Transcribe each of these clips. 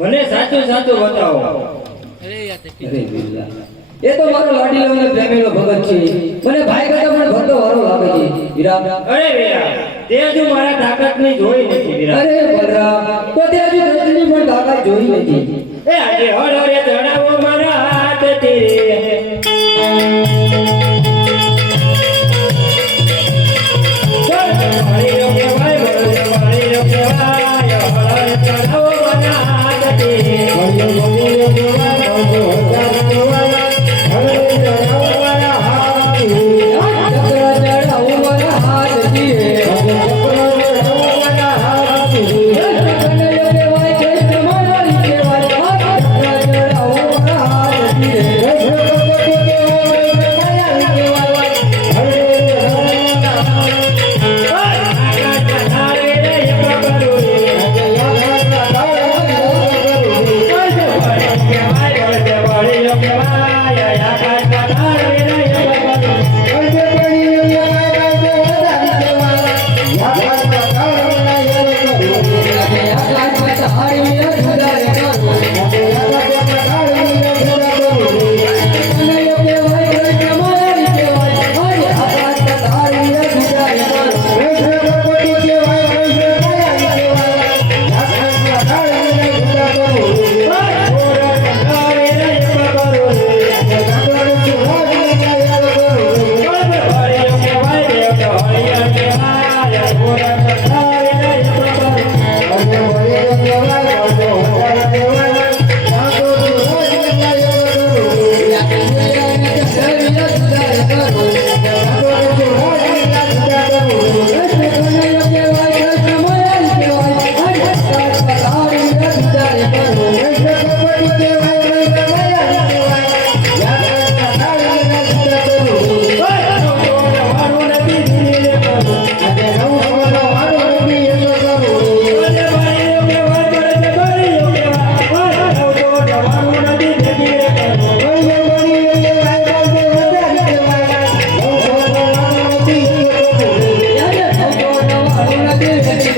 મને સાચું સાચું બતાવો. એ તો મારો લાડીલો અને પ્રેમીલો ભગત છે. મને ભાઈ કરતા પણ ભક્તો વારો લાગે છે. વિરામ. અરે વિરામ. તે હજુ મારા તાકાતની જોઈ નથી વિરામ. અરે બલરામ. તો તે હજુ દ્રષ્ટિની પણ તાકાત જોઈ નથી. એ આજે હર હરે જણાવો મારા અને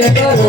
Yeah.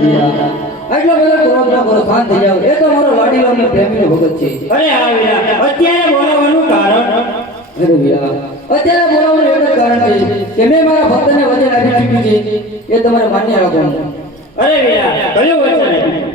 એટલો બધો ક્રોધ ન કરો શાંત થઈ જાવ એ તો મારો વાડીલો અને પ્રેમી ભગત છે. અરે વીરા, અત્યારે બોલાવવાનું કારણ? અરે વીરા, અત્યારે બોલાવવાનું એક કારણ છે કે મેં મારા ભક્તને વચન આપી ચૂક્યું છે એ તમારે માન્ય રાખવાનું અરે વીરા કયું વચન આપ્યું?